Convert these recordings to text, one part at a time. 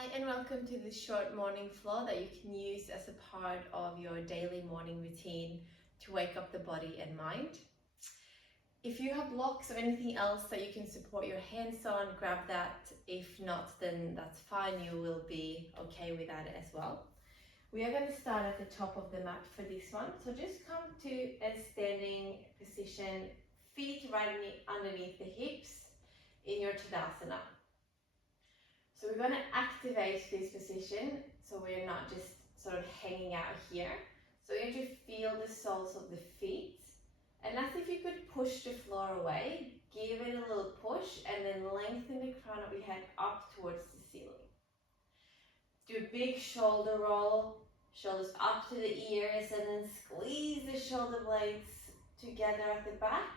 Hi and welcome to this short morning flow that you can use as a part of your daily morning routine to wake up the body and mind. If you have blocks or anything else that you can support your hands on, grab that. If not, then that's fine. You will be okay with that as well. We are going to start at the top of the mat for this one. So just come to a standing position, feet right underneath the hips in your Tadasana. So we're going to activate this position so we're not just sort of hanging out here. So you need to feel the soles of the feet. And as if you could push the floor away, give it a little push and then lengthen the crown of your head up towards the ceiling. Do a big shoulder roll, shoulders up to the ears, and then squeeze the shoulder blades together at the back.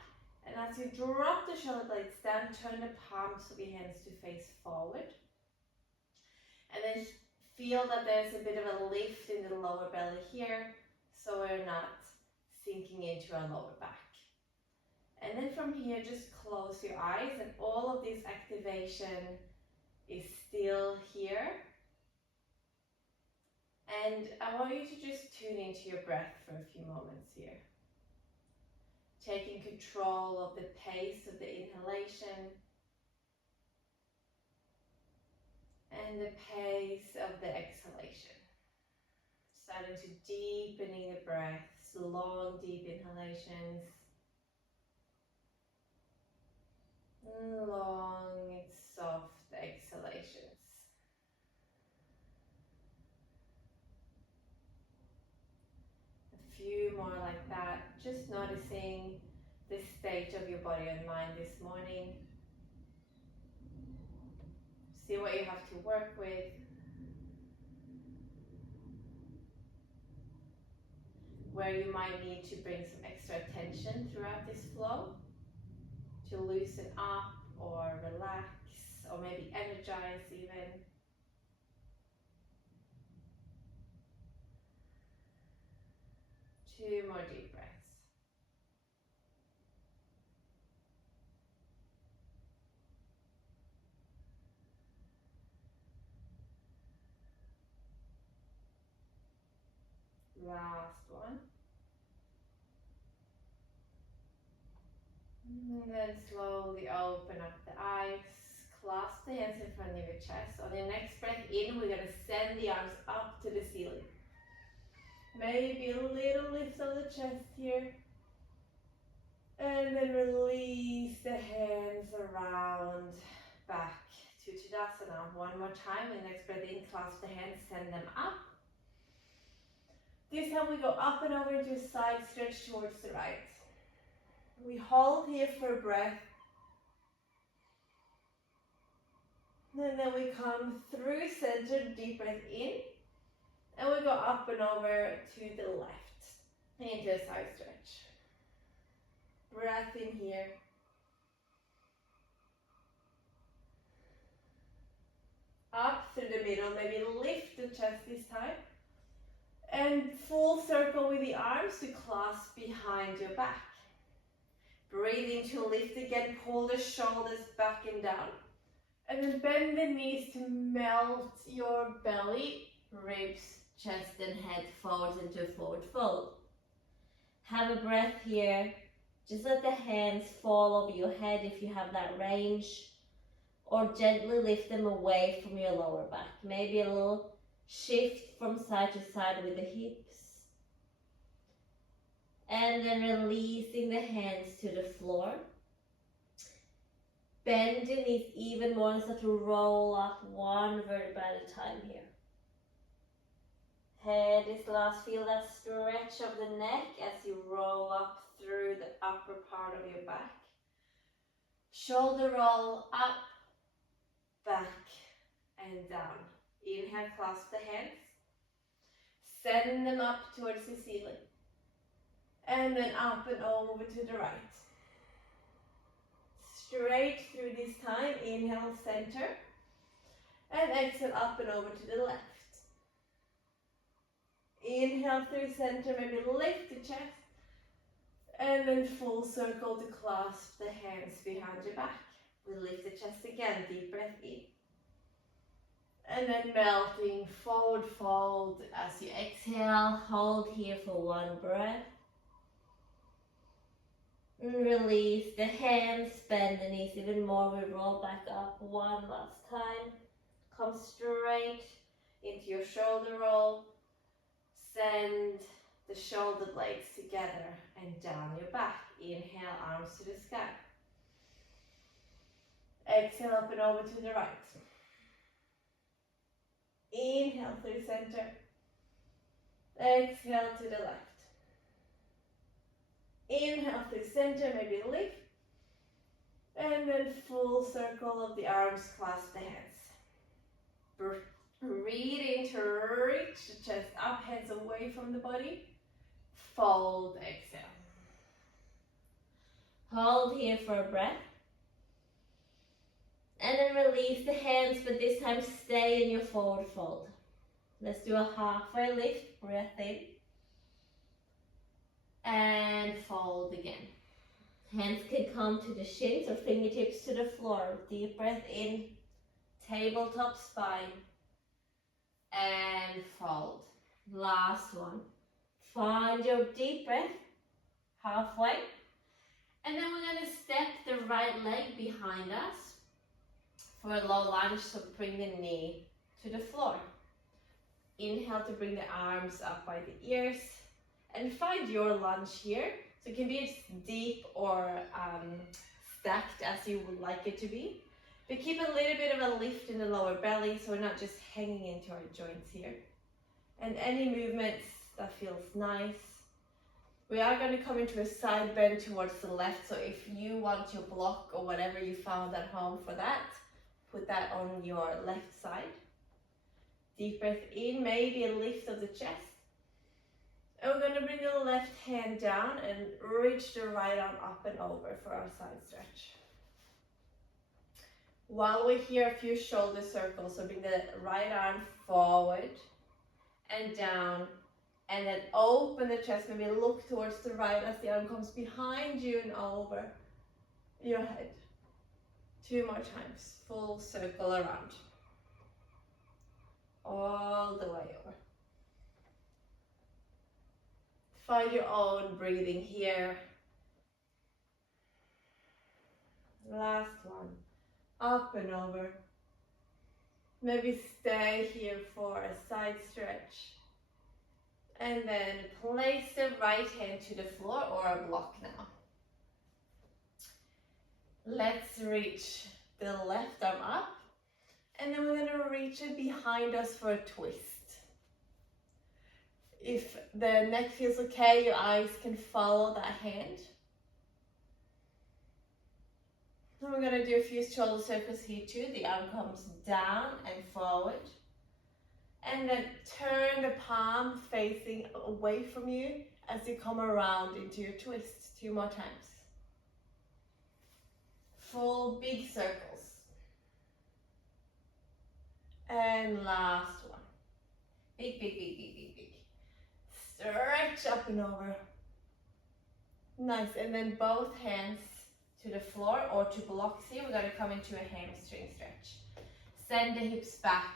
And as you drop the shoulder blades down, turn the palms of your hands to face forward. And then feel that there's a bit of a lift in the lower belly here, so we're not sinking into our lower back. And then from here, just close your eyes, and all of this activation is still here. And I want you to just tune into your breath for a few moments here. Taking control of the pace of the inhalation and the pace of the exhalation. Starting to deepening the breaths, long, deep inhalations, long and soft exhalations. A few more like that, just noticing the state of your body and mind this morning. See what you have to work with. Where you might need to bring some extra attention throughout this flow to loosen up or relax or maybe energize even. Two more deep breaths. Last one. And then slowly open up the eyes, clasp the hands in front of your chest. On your next breath in, we're going to send the arms up to the ceiling. Maybe a little lift of the chest here. And then release the hands around back to Tadasana. One more time. The next breath in, clasp the hands, send them up. This time we go up and over into a side stretch towards the right. We hold here for a breath. And then we come through center, deep breath in. And we go up and over to the left into a side stretch. Breath in here. Up through the middle, maybe lift the chest this time. And full circle with the arms to clasp behind your back. Breathe in to lift again, pull the shoulders back and down. And then bend the knees to melt your belly, ribs, chest and head forwards into a forward fold. Have a breath here. Just let the hands fall over your head if you have that range. Or gently lift them away from your lower back. Maybe a little shift from side to side with the hips. And then releasing the hands to the floor. Bend your knees even more and start to roll up one vertebra at a time here. Head is last. Feel that stretch of the neck as you roll up through the upper part of your back. Shoulder roll up, back and down. Inhale, clasp the hands. Send them up towards the ceiling. And then up and over to the right. Straight through this time. Inhale, center. And exhale, up and over to the left. Inhale through center, maybe lift the chest. And then full circle to clasp the hands behind your back. We lift the chest again, deep breath in. And then melting, forward fold as you exhale. Hold here for one breath. Release the hands, bend the knees even more. We roll back up one last time. Come straight into your shoulder roll. Send the shoulder blades together and down your back. Inhale, arms to the sky. Exhale, up and over to the right. Inhale through center. Exhale to the left. Inhale through center, maybe lift. And then full circle of the arms, clasp the hands. Breathe in to reach the chest up, hands away from the body. Fold, exhale. Hold here for a breath. And then release the hands, but this time stay in your forward fold. Let's do a halfway lift, breath in. And fold again. Hands can come to the shins or fingertips to the floor. Deep breath in, tabletop spine. And fold. Last one. Find your deep breath, halfway. And then we're going to step the right leg behind us for a low lunge, so bring the knee to the floor. Inhale to bring the arms up by the ears. And find your lunge here. So it can be as deep or stacked as you would like it to be. But keep a little bit of a lift in the lower belly so we're not just hanging into our joints here. And any movements that feels nice. We are going to come into a side bend towards the left. So if you want your block or whatever you found at home for that, put that on your left side. Deep breath in, maybe a lift of the chest. And we're going to bring the left hand down and reach the right arm up and over for our side stretch. While we're here, a few shoulder circles. So bring the right arm forward and down. And then open the chest, maybe look towards the right as the arm comes behind you and over your head. 2 more times. Full circle around. All the way over. Find your own breathing here. Last one. Up and over. Maybe stay here for a side stretch. And then place the right hand to the floor or a block now. Let's reach the left arm up. And then we're going to reach it behind us for a twist. If the neck feels okay, your eyes can follow that hand. And we're going to do a few shoulder circles here too. The arm comes down and forward. And then turn the palm facing away from you as you come around into your twist. 2 more times. Full big circles. And last one. Big, big, big, big, big, big. Stretch up and over. Nice. And then both hands to the floor or to blocks here. We're going to come into a hamstring stretch. Send the hips back.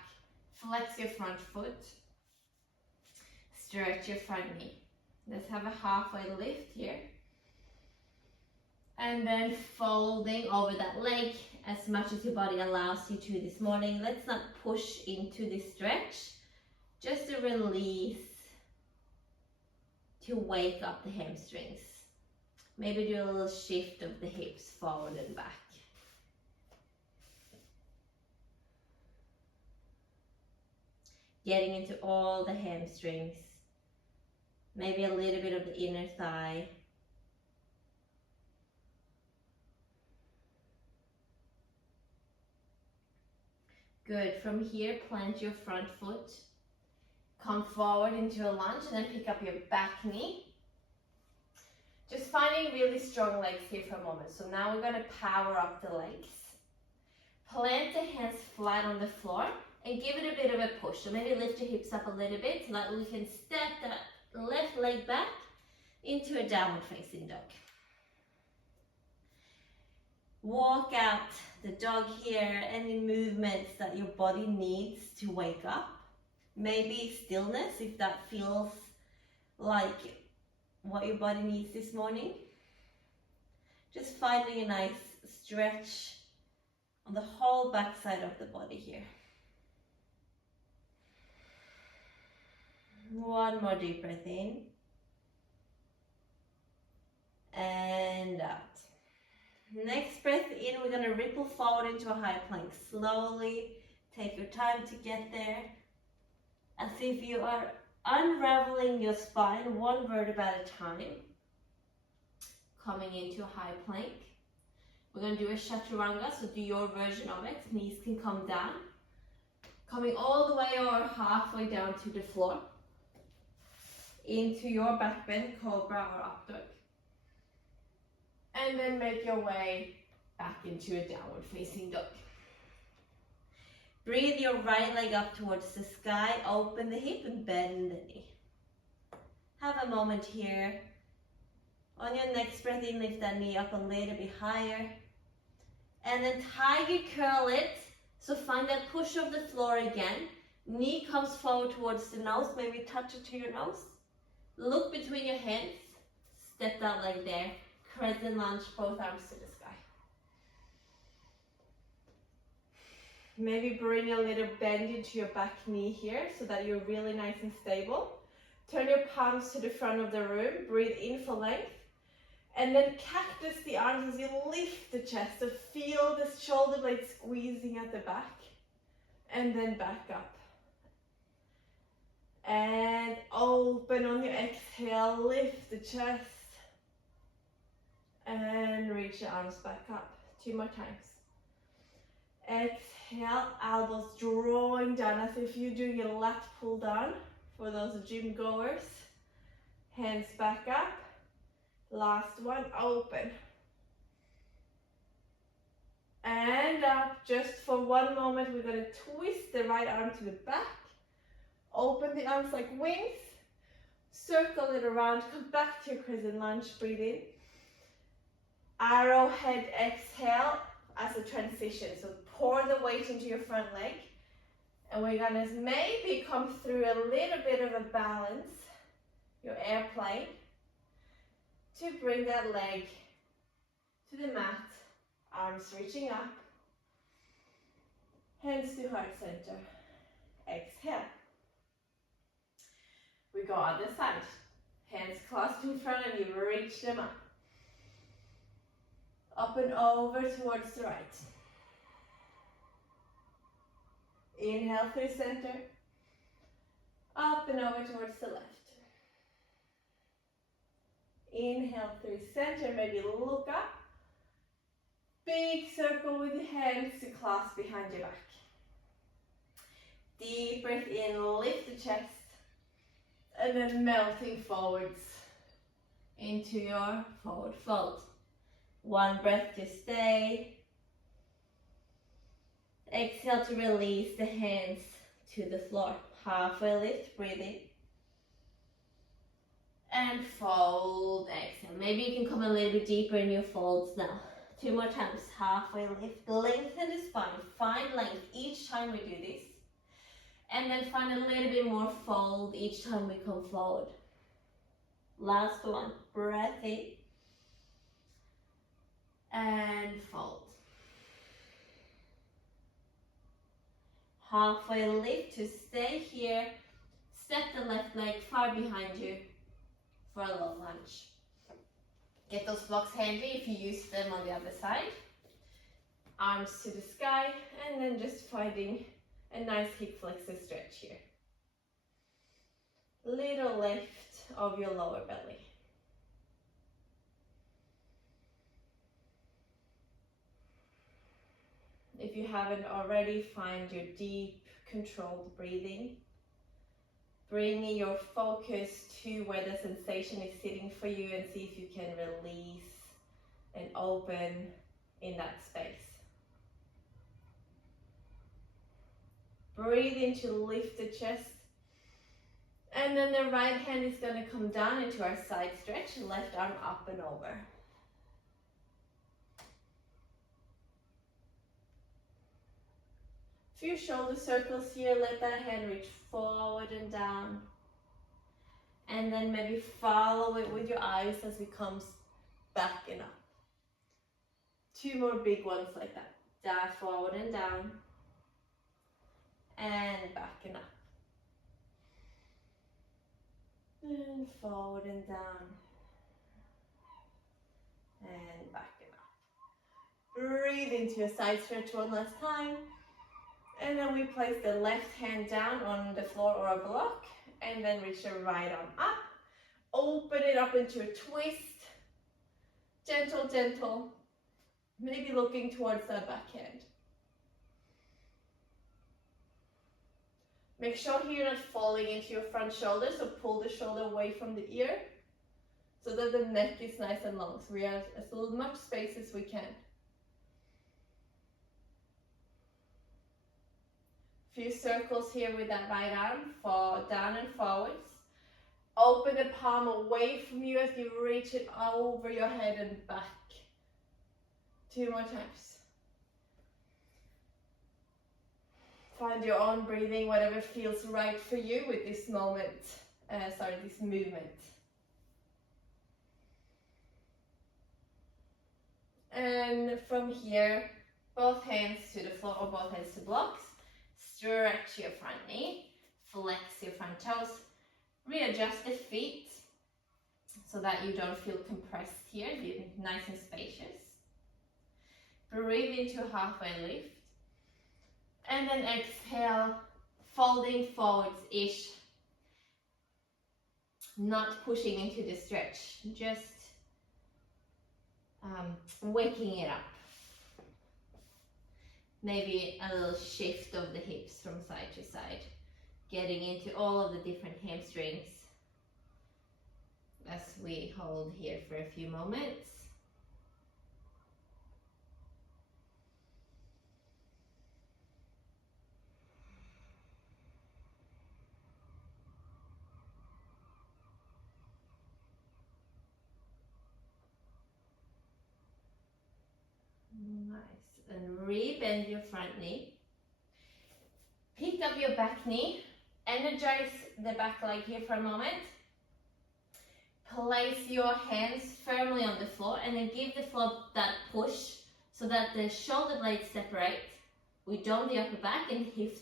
Flex your front foot. Stretch your front knee. Let's have a halfway lift here. And then folding over that leg as much as your body allows you to this morning. Let's not push into this stretch. Just a release to wake up the hamstrings. Maybe do a little shift of the hips forward and back. Getting into all the hamstrings. Maybe a little bit of the inner thigh. Good. From here, plant your front foot. Come forward into a lunge and then pick up your back knee. Just finding really strong legs here for a moment. So now we're going to power up the legs. Plant the hands flat on the floor and give it a bit of a push. So maybe lift your hips up a little bit so that we can step that left leg back into a downward facing dog. walk out the dog here, any movements that your body needs to wake up. Maybe stillness if that feels like what your body needs this morning. Just finding a nice stretch on the whole back side of the body here. One more deep breath in and out. Next breath in, we're going to ripple forward into a high plank. Slowly take your time to get there, as if you are unraveling your spine one vertebra at a time. Coming into a high plank. We're going to do a chaturanga, so do your version of it. Knees can come down. Coming all the way or halfway down to the floor. Into your back bend, cobra or up dog. And then make your way back into a downward facing dog. Breathe your right leg up towards the sky, open the hip and bend the knee. Have a moment here. On your next breath in, lift that knee up a little bit higher. And then tiger curl it. So find that push of the floor again. Knee comes forward towards the nose, maybe touch it to your nose. Look between your hands. Step that leg there. Crescent lunge, both arms to the sky. Maybe bring a little bend into your back knee here so that you're really nice and stable. Turn your palms to the front of the room. Breathe in for length. And then cactus the arms as you lift the chest. So feel the shoulder blade squeezing at the back. And then back up. And open on your exhale. Lift the chest. And reach the arms back up. 2 more times. Exhale, elbows drawing down as if you're doing a lat pull down for those gym goers. Hands back up. Last one, open. And up. Just for one moment, we're going to twist the right arm to the back. Open the arms like wings. Circle it around. Come back to your crescent lunge. Breathe in. Arrowhead exhale as a transition. So pour the weight into your front leg. And we're going to maybe come through a little bit of a balance, your airplane, to bring that leg to the mat. Arms reaching up. Hands to heart center. Exhale. We go other side. Hands clasped in front of you. Reach them up. Up and over towards the right. Inhale through center. Up and over towards the left. Inhale through center. Maybe look up. Big circle with your hands to clasp behind your back. Deep breath in. Lift the chest. And then melting forwards into your forward fold. One breath to stay. Exhale to release the hands to the floor. Halfway lift, breathe in. And fold, exhale. Maybe you can come a little bit deeper in your folds now. 2 more times. Halfway lift, lengthen the spine. Find length each time we do this. And then find a little bit more fold each time we come forward. Last one, breath in. And fold. Halfway lift to stay here. Step the left leg far behind you for a low lunge. Get those blocks handy if you use them on the other side. Arms to the sky, and then just finding a nice hip flexor stretch here. Little lift of your lower belly. If you haven't already, find your deep, controlled breathing. Bringing your focus to where the sensation is sitting for you and see if you can release and open in that space. Breathe in to lift the chest. And then the right hand is going to come down into our side stretch. Left arm up and over. Few shoulder circles here. Let that hand reach forward and down. And then maybe follow it with your eyes as it comes back and up. 2 more big ones like that. Down, forward and down. And back and up. And forward and down. And back and up. Breathe into your side stretch one last time. And then we place the left hand down on the floor or a block. And then reach the right arm up. Open it up into a twist. Gentle, gentle. Maybe looking towards that back hand. Make sure here you're not falling into your front shoulder, so pull the shoulder away from the ear so that the neck is nice and long. So we have as much space as we can. Few circles here with that right arm, fall down and forwards. Open the palm away from you as you reach it over your head and back. 2 more times. Find your own breathing, whatever feels right for you with this moment, this movement. And from here, both hands to the floor or both hands to blocks. Stretch your front knee, flex your front toes, readjust the feet so that you don't feel compressed here, be nice and spacious. Breathe into a halfway lift. And then exhale, folding forwards-ish. Not pushing into the stretch, just waking it up. Maybe a little shift of the hips from side to side, getting into all of the different hamstrings as we hold here for a few moments. Nice. And re-bend your front knee. Pick up your back knee. Energize the back leg here for a moment. Place your hands firmly on the floor and then give the floor that push so that the shoulder blades separate. We dome the upper back and hips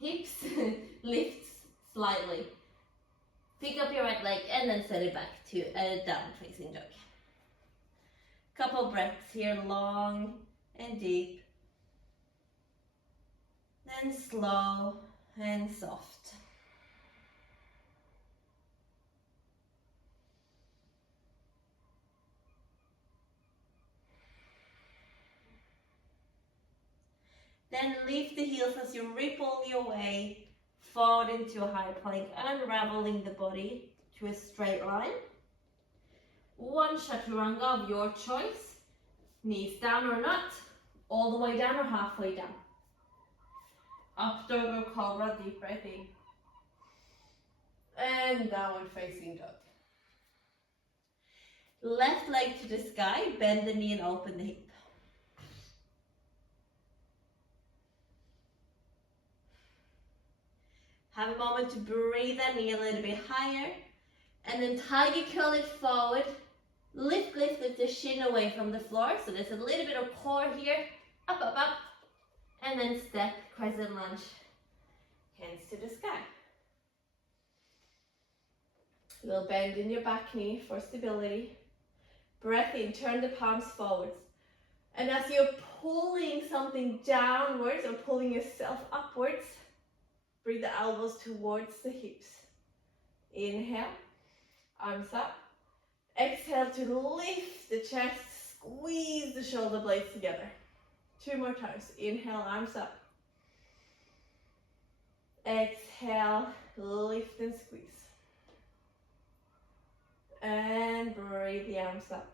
lifts slightly. Pick up your right leg and then set it back to a down facing dog. Couple breaths here, long and deep. Then slow and soft. Then lift the heels as you ripple your way forward into a high plank, unraveling the body to a straight line. One chaturanga of your choice, knees down or not, all the way down or halfway down. Up dog or cobra, deep breath in. And downward facing dog. Left leg to the sky, bend the knee and open the hip. Have a moment to breathe that knee a little bit higher. And then tiger curl it forward. Lift the shin away from the floor. So there's a little bit of core here. Up, up, up. And then step, crescent lunge. Hands to the sky. A little bend in your back knee for stability. Breath in, turn the palms forwards. And as you're pulling something downwards or pulling yourself upwards, bring the elbows towards the hips. Inhale, arms up. Exhale to lift the chest, squeeze the shoulder blades together. 2 more times. Inhale, arms up. Exhale, lift and squeeze. And breathe the arms up.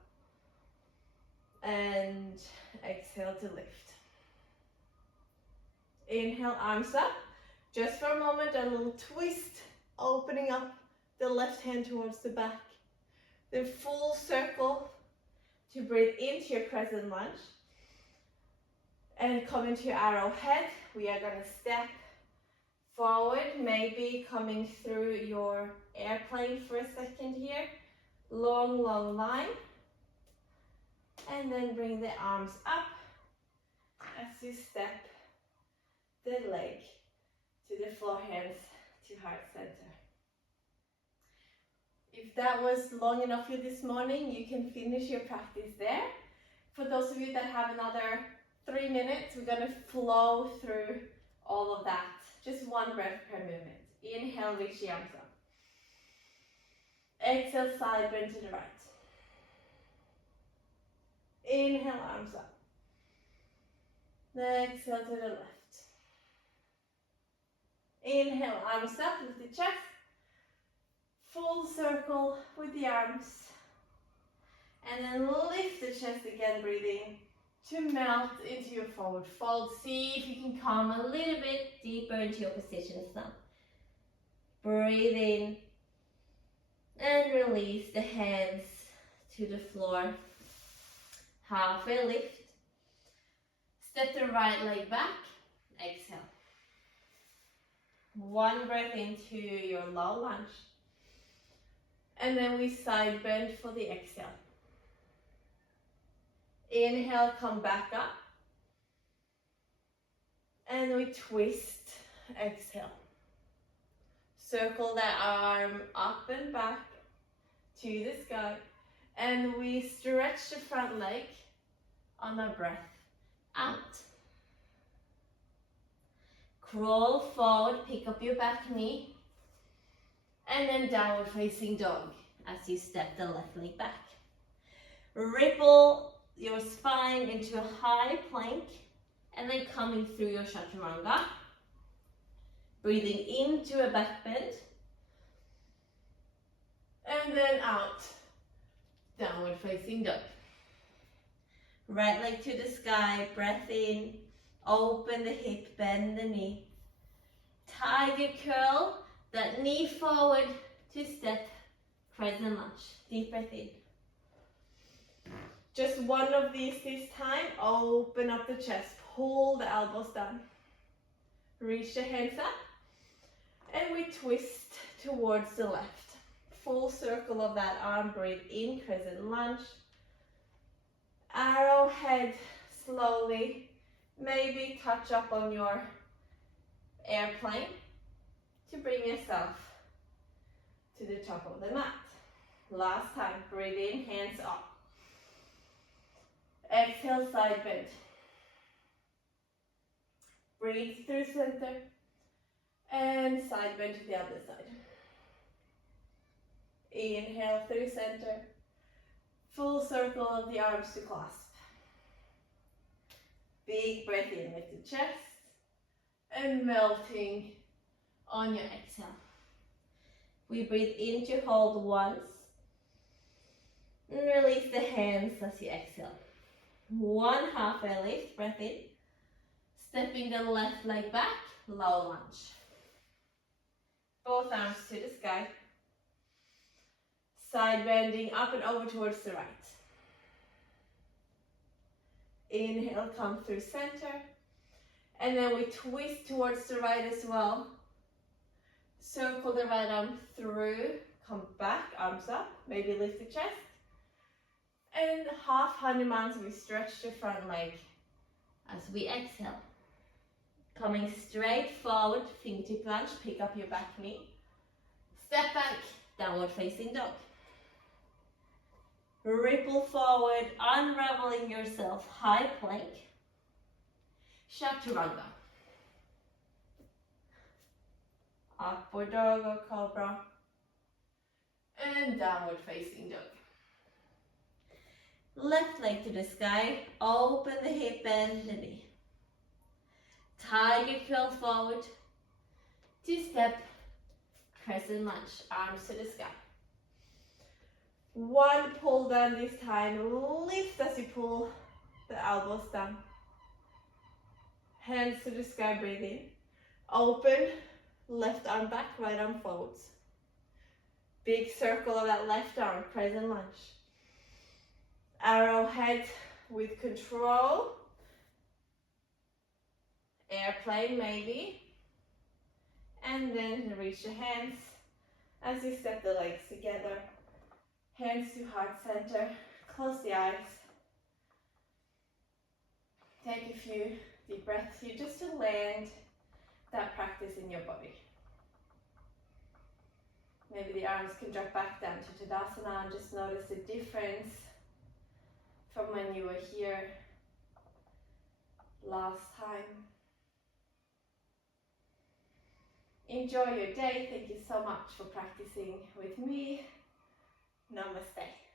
And exhale to lift. Inhale, arms up. Just for a moment, a little twist, opening up the left hand towards the back. Then full circle to breathe into your crescent lunge. And come into your arrowhead we are going to step forward, maybe coming through your airplane for a second here. Long, long line. And then bring the arms up as you step the leg to the floor, hands to heart center. If that was long enough for you this morning, you can finish your practice there. For those of you that have another 3 minutes, we're going to flow through all of that. Just one breath per movement. Inhale, reach the arms up. Exhale, side bend to the right. Inhale, arms up. Exhale to the left. Inhale, arms up, lift the chest. Full circle with the arms. And then lift the chest again, breathing to melt into your forward fold. See if you can come a little bit deeper into your positions now. Breathe in and release the hands to the floor. Halfway lift. Step the right leg back. Exhale. One breath into your low lunge. And then we side bend for the exhale. Inhale, come back up. And we twist, exhale. Circle that arm up and back to the sky. And we stretch the front leg on our breath out. Crawl forward, pick up your back knee. And then downward facing dog as you step the left leg back. Ripple your spine into a high plank and then coming through your chaturanga. Breathing into a back bend. And then out. Downward facing dog. Right leg to the sky, breath in. Open the hip, bend the knee. Tiger curl. That knee forward to step, crescent lunge. Deep breath in. Just one of these this time. Open up the chest. Pull the elbows down. Reach the hands up. And we twist towards the left. Full circle of that arm. Breathe in, crescent lunge. Arrowhead slowly. Maybe touch up on your airplane to bring yourself to the top of the mat. Last time, breathe in, hands up. Exhale, side bend. Breathe through center and side bend to the other side. Inhale through center. Full circle of the arms to clasp. Big breath in, lift the chest and melting on your exhale. We breathe in to hold once and release the hands as you exhale. One halfway lift, breath in. Stepping the left leg back, low lunge. Both arms to the sky. Side bending up and over towards the right. Inhale, come through center. And then we twist towards the right as well. Circle the right arm through, come back, arms up, maybe lift the chest. And half Hanumans, we stretch the front leg as we exhale. Coming straight forward, fingertip lunge, pick up your back knee. Step back, downward facing dog. Ripple forward, unraveling yourself, high plank. Chaturanga. Upward dog or cobra. And downward facing dog. Left leg to the sky, open the hip, bend the knee. Tiger curl forward. Two-step, crescent lunge, arms to the sky. One pull down this time, lift as you pull the elbows down. Hands to the sky, breathe in. Open, left arm back, right arm folds. Big circle of that left arm, crescent lunge. Arrowhead with control. airplane maybe. And then reach your hands as you step the legs together. Hands to heart center. Close the eyes. Take a few deep breaths here just to land that practice in your body. Maybe the arms can drop back down to Tadasana and just notice the difference from when you were here last time. Enjoy your day. Thank you so much for practicing with me. Namaste.